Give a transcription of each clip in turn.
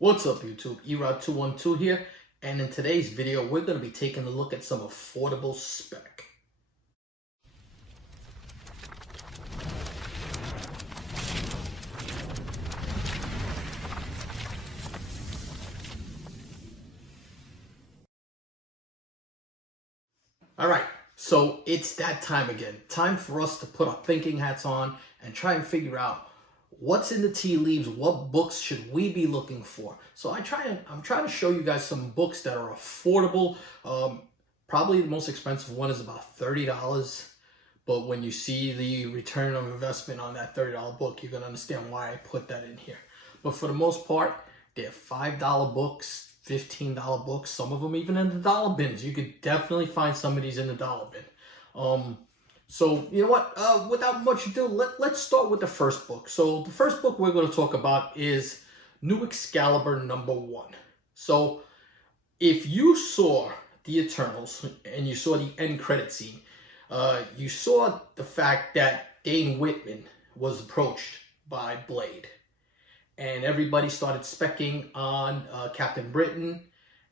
What's up YouTube, Erod212 here, and in today's video we're going to be taking a look at some affordable spec. Alright, so it's that time again. Time for us to put our thinking hats on and try and figure out what's in the tea leaves, what books should we be looking for. So I'm trying to show you guys some books that are affordable. Probably the most expensive one is about $30. But when you see the return on investment on that $30 book, you're going to understand why I put that in here. But for the most part, they're $5 books, $15 books, some of them even in the dollar bins. You could definitely find some of these in the dollar bin. So, you know what, without much ado, let's start with the first book. So the first book we're going to talk about is New Excalibur #1. So if you saw the Eternals and you saw the end credit scene, you saw the fact that Dane Whitman was approached by Blade. And everybody started specking on Captain Britain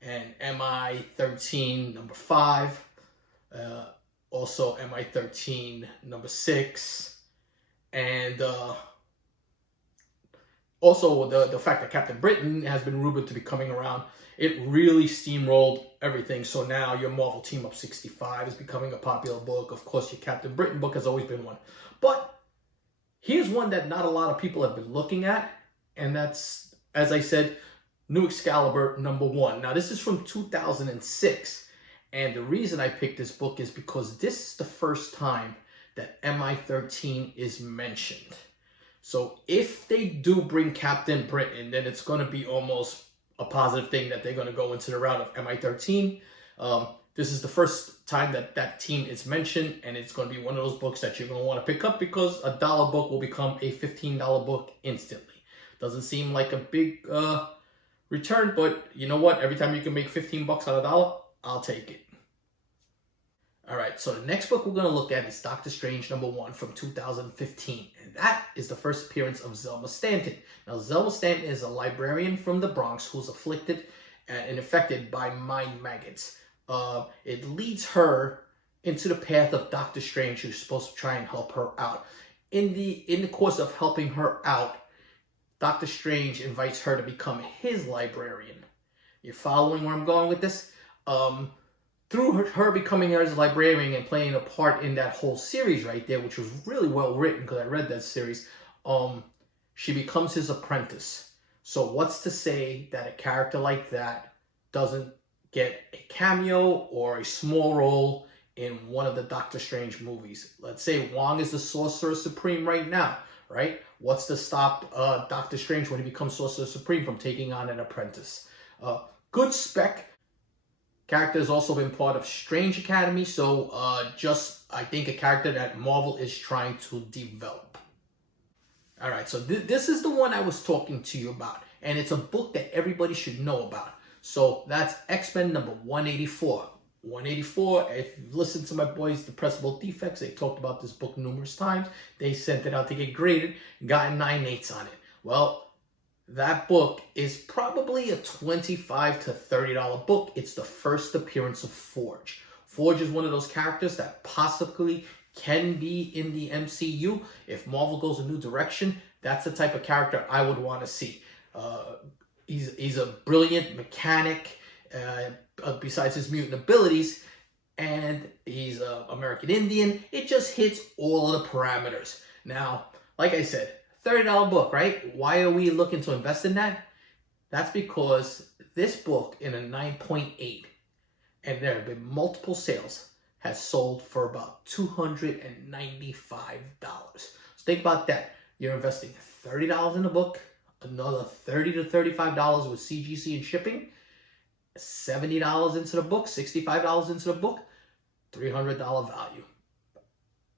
and MI-13 #5. Also MI-13 #6, and also the fact that Captain Britain has been rumored to be coming around. It really steamrolled everything. So now your Marvel Team Up 65 is becoming a popular book. Of course, your Captain Britain book has always been one. But here's one that not a lot of people have been looking at, and that's, as I said, New Excalibur #1. Now, this is from 2006. And the reason I picked this book is because this is the first time that MI-13 is mentioned. So if they do bring Captain Britain, then it's going to be almost a positive thing that they're going to go into the route of MI-13. This is the first time that that team is mentioned, and it's going to be one of those books that you're going to want to pick up because a dollar book will become a $15 book instantly. Doesn't seem like a big return, but you know what? Every time you can make 15 bucks on a dollar, I'll take it. Alright, so the next book we're going to look at is Doctor Strange #1 from 2015. And that is the first appearance of Zelma Stanton. Now, Zelma Stanton is a librarian from the Bronx who's afflicted and infected by mind maggots. It leads her into the path of Doctor Strange, who's supposed to try and help her out. In the course of helping her out, Doctor Strange invites her to become his librarian. You're following where I'm going with this? Through her becoming his librarian and playing a part in that whole series right there, which was really well written because I read that series, she becomes his apprentice. So what's to say that a character like that doesn't get a cameo or a small role in one of the Doctor Strange movies? Let's say Wong is the Sorcerer Supreme right now, right? What's to stop Doctor Strange when he becomes Sorcerer Supreme from taking on an apprentice? Good spec. Character has also been part of Strange Academy, so I think a character that Marvel is trying to develop. Alright, so this is the one I was talking to you about, and it's a book that everybody should know about. So that's X-Men #184. 184, if you've listened to my boys, The Pressable Defects, they talked about this book numerous times. They sent it out to get graded, gotten 9.8s on it. Well, that book is probably a $25 to $30 book. It's the first appearance of Forge. Forge is one of those characters that possibly can be in the MCU. If Marvel goes a new direction, that's the type of character I would want to see. He's a brilliant mechanic, besides his mutant abilities, and he's an American Indian. It just hits all of the parameters. Now, like I said, $30 book, right? Why are we looking to invest in that? That's because this book in a 9.8, and there have been multiple sales, has sold for about $295. So think about that. You're investing $30 in a book, another $30 to $35 with CGC and shipping, $70 into the book, $65 into the book, $300 value.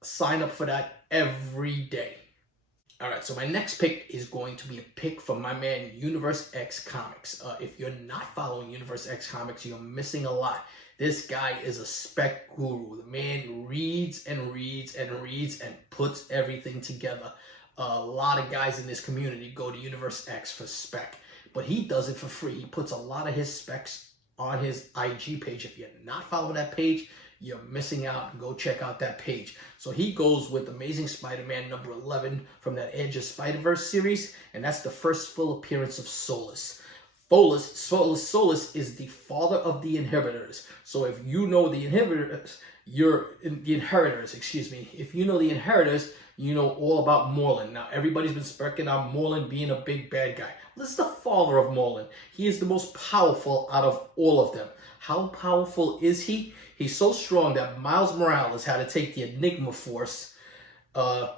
Sign up for that every day. Alright, so my next pick is going to be a pick from my man Universe X Comics. If you're not following Universe X Comics, you're missing a lot. This guy is a spec guru. The man reads and reads and reads and puts everything together. A lot of guys in this community go to Universe X for spec. but he does it for free. He puts a lot of his specs on his IG page. If you're not following that page, you're missing out. Go check out that page. So he goes with Amazing Spider-Man number 11 from that Edge of Spider-Verse series, and that's the first full appearance of Solus. Solus is the father of the Inhibitors. So if you know the Inhibitors, if you know the Inheritors, you know all about Morlun. Now, everybody's been speccing on Morlun being a big bad guy. This is the father of Morlun. He is the most powerful out of all of them. How powerful is he? He's so strong that Miles Morales had to take the Enigma Force to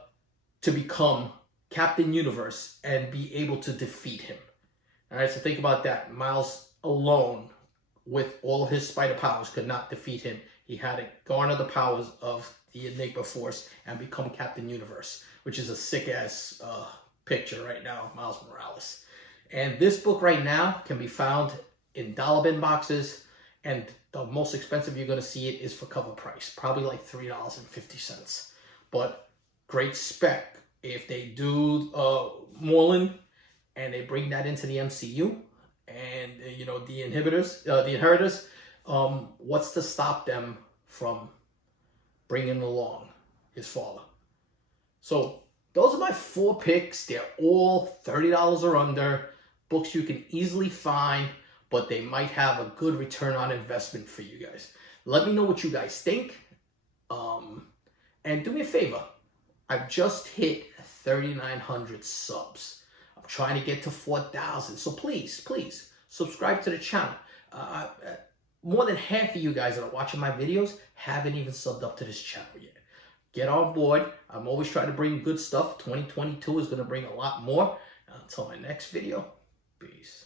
become Captain Universe and be able to defeat him. All right, so think about that. Miles alone, with all of his spider powers, could not defeat him. He had to garner the powers of the Enigma Force and become Captain Universe, which is a sick-ass picture right now of Miles Morales. And this book right now can be found in dollar bin boxes, and the most expensive you're going to see it is for cover price, probably like $3.50. But great spec. If they do Morlun and they bring that into the MCU, and you know the Inheritors, what's to stop them from bringing along his father? So those are my 4 picks. They're all $30 or under. Books you can easily find, but they might have a good return on investment for you guys. Let me know what you guys think. And do me a favor. I've just hit 3,900 subs. I'm trying to get to 4,000. So please subscribe to the channel. More than half of you guys that are watching my videos haven't even subbed up to this channel yet. Get on board. I'm always trying to bring good stuff. 2022 is going to bring a lot more. Until my next video, peace.